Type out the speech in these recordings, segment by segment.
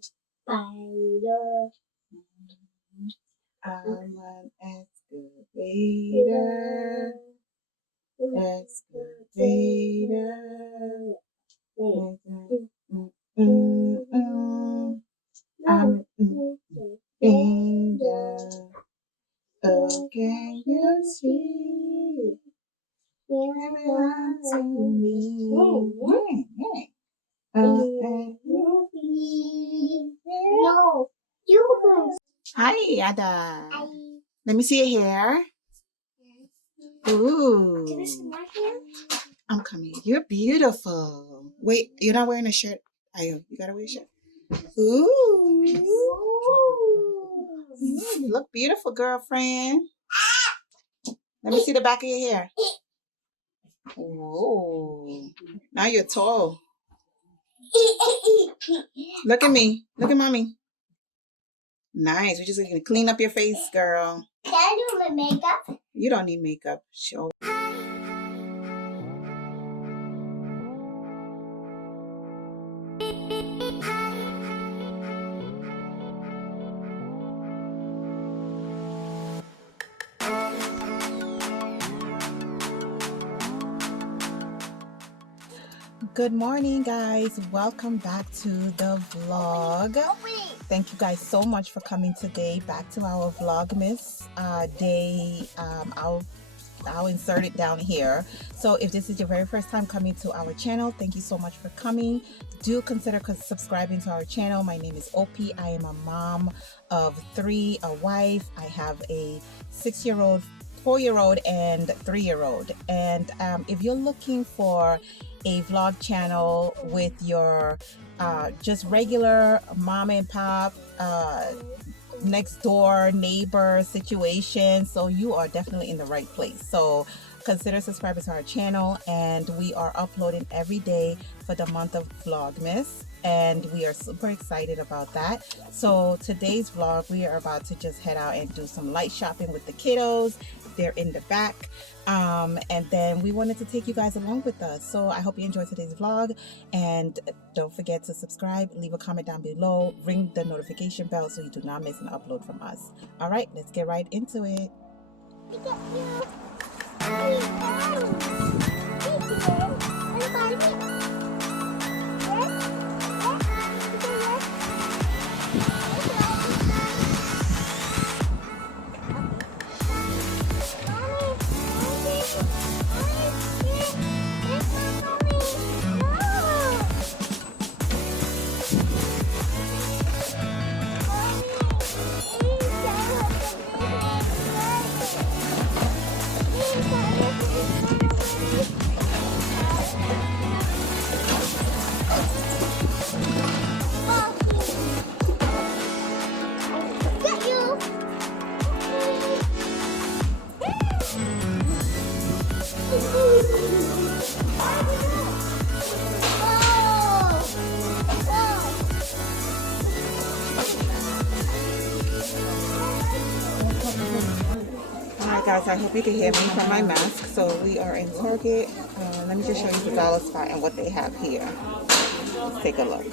spider. I'm an excavator. Excavator. I'm an angel. Oh, can you see? Everyone to me. No, you can. Hi, Ada. Let me see your hair. Ooh. Can I see my hair? I'm coming. You're beautiful. Wait, you're not wearing a shirt, are you? You gotta wear a shirt. Ooh. You look beautiful, girlfriend. Let me see the back of your hair. Whoa. Now you're tall. Look at me. Look at mommy. Nice. We're just gonna clean up your face, girl. Can I do my makeup? You don't need makeup. Sure. Good morning, guys. Welcome back to the vlog. Thank you guys so much for coming today back to our Vlogmas day. I'll insert it down here. So if this is your very first time coming to our channel, thank you so much for coming. Do consider subscribing to our channel. My name is Opie. I am a mom of 3, a wife. I have a 6-year-old, 4-year-old, and 3-year-old. And if you're looking for a vlog channel with your just regular mom and pop next door neighbor situation, so you are definitely in the right place. So consider subscribing to our channel, and we are uploading every day for the month of Vlogmas, and we are super excited about that. So today's vlog, we are about to just head out and do some light shopping with the kiddos. They're in the back, and then we wanted to take you guys along with us. So I hope you enjoyed today's vlog, and don't forget to subscribe, leave a comment down below, ring the notification bell so you do not miss an upload from us. All right, let's get right into it. Guys, I hope you can hear me from my mask. So we are in Target. Let me just show you the dollar spot and what they have here. Let's take a look.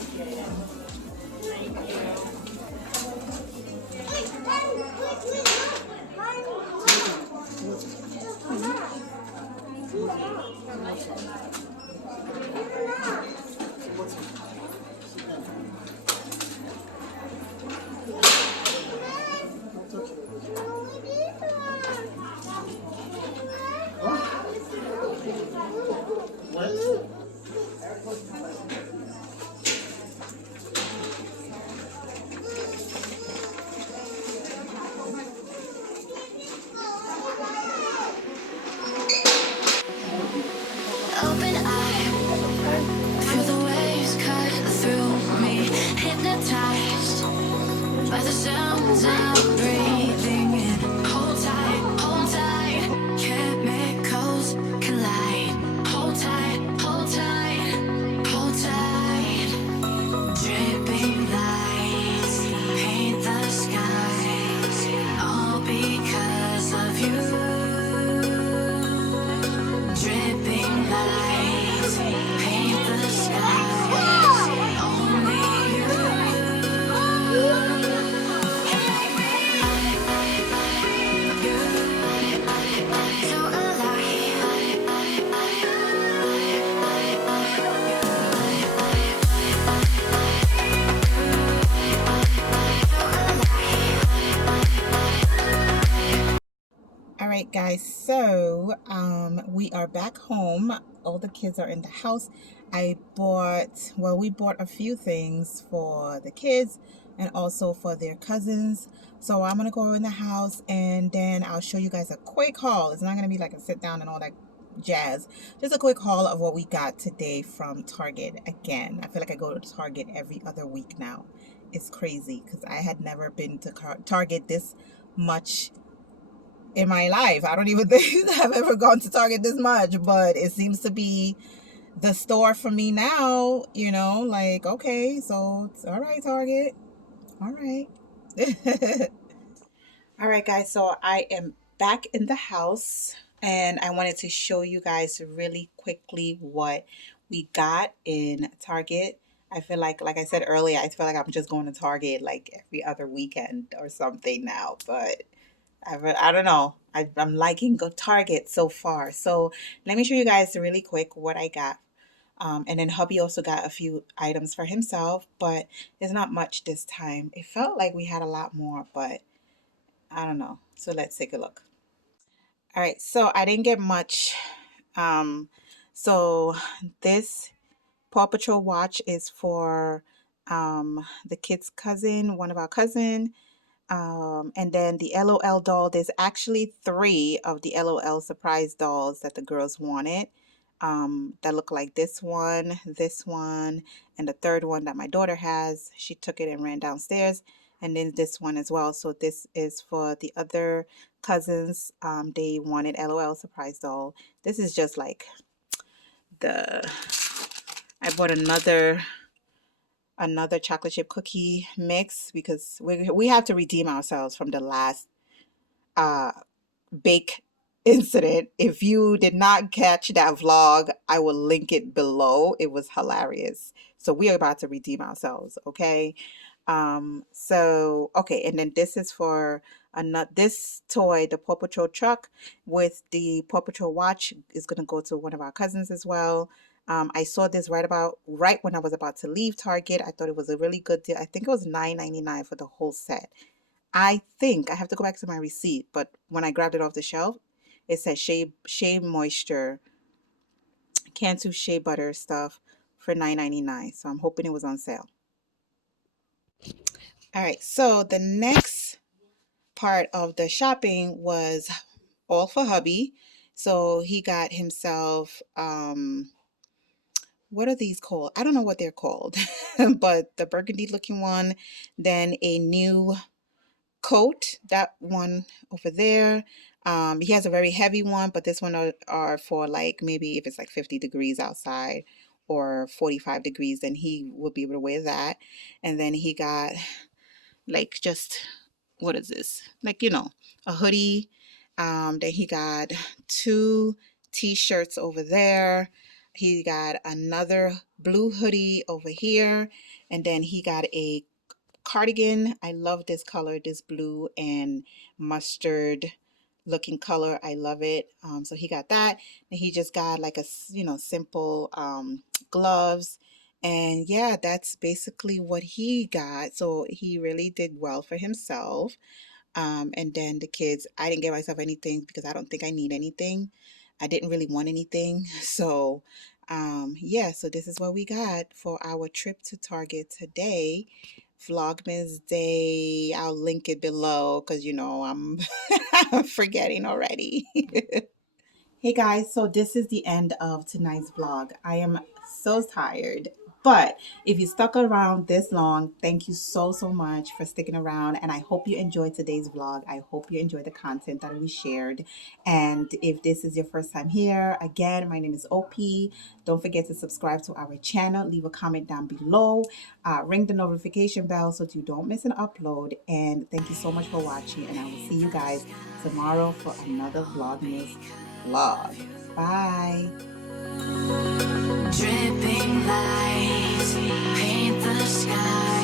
By the sounds I'm breathing in. Hold tight, chemicals collide. Hold tight, hold tight, hold tight. Dripping lights paint the skies, all because of you. Dripping lights paint the skies, only you. guys, so we are back home. All the kids are in the house. We bought a few things for the kids and also for their cousins. So I'm gonna go in the house and then I'll show you guys a quick haul. It's not gonna be like a sit down and all that jazz. Just a quick haul of what we got today from Target. Again, I feel like I go to Target every other week now. It's crazy because I had never been to Target this much in my life. I don't even think I've ever gone to Target this much, but it seems to be the store for me now, you know, like, okay, so it's all right, Target. All right. All right, guys, so I am back in the house and I wanted to show you guys really quickly what we got in Target. I feel like I said earlier, I feel like I'm just going to Target like every other weekend or something now, but I don't know. I'm liking go Target so far. So let me show you guys really quick what I got. And then hubby also got a few items for himself, but it's not much this time. It felt like we had a lot more, but I don't know. So let's take a look. All right, so I didn't get much. So this Paw Patrol watch is for the kid's cousin, one of our cousin. And then the LOL doll, there's actually 3 of the LOL surprise dolls that the girls wanted. That look like this one, and the third one that my daughter has. She took it and ran downstairs. And then this one as well. So this is for the other cousins. They wanted LOL surprise doll. This is just like I bought another chocolate chip cookie mix because we have to redeem ourselves from the last bake incident. If you did not catch that vlog, I will link it below. It was hilarious. So we are about to redeem ourselves, okay? Okay, and then this is for this toy, the Paw Patrol truck with the Paw Patrol watch is gonna go to one of our cousins as well. I saw this right when I was about to leave Target. I thought it was a really good deal. I think it was $9.99 for the whole set. I think I have to go back to my receipt, but when I grabbed it off the shelf, it said Shea Moisture, Cantu Shea Butter stuff for $9.99. So I'm hoping it was on sale. All right, so the next part of the shopping was all for hubby. So he got himself, what are these called? I don't know what they're called, but the burgundy looking one, then a new coat, that one over there. He has a very heavy one, but this one are for like maybe if it's like 50 degrees outside or 45 degrees, then he will be able to wear that. And then he got like just, what is this? Like, you know, a hoodie. Then he got 2 t-shirts over there. He got another blue hoodie over here. And then he got a cardigan. I love this color, this blue and mustard looking color. I love it. So he got that. And he just got like a, you know, simple gloves. And yeah, that's basically what he got. So he really did well for himself. And then the kids, I didn't get myself anything because I don't think I need anything. I didn't really want anything. So yeah, so this is what we got for our trip to Target today. Vlogmas Day. I'll link it below because you know I'm forgetting already. Hey guys, so this is the end of tonight's vlog. I am so tired, but if you stuck around this long, thank you so much for sticking around, and I hope you enjoyed today's vlog. I hope you enjoyed the content that we shared. And if this is your first time here, again, my name is OP. Don't forget to subscribe to our channel, leave a comment down below, ring the notification bell so that you don't miss an upload. And thank you so much for watching, and I will see you guys tomorrow for another Vlogmas vlog. Bye. Dripping lights paint the sky.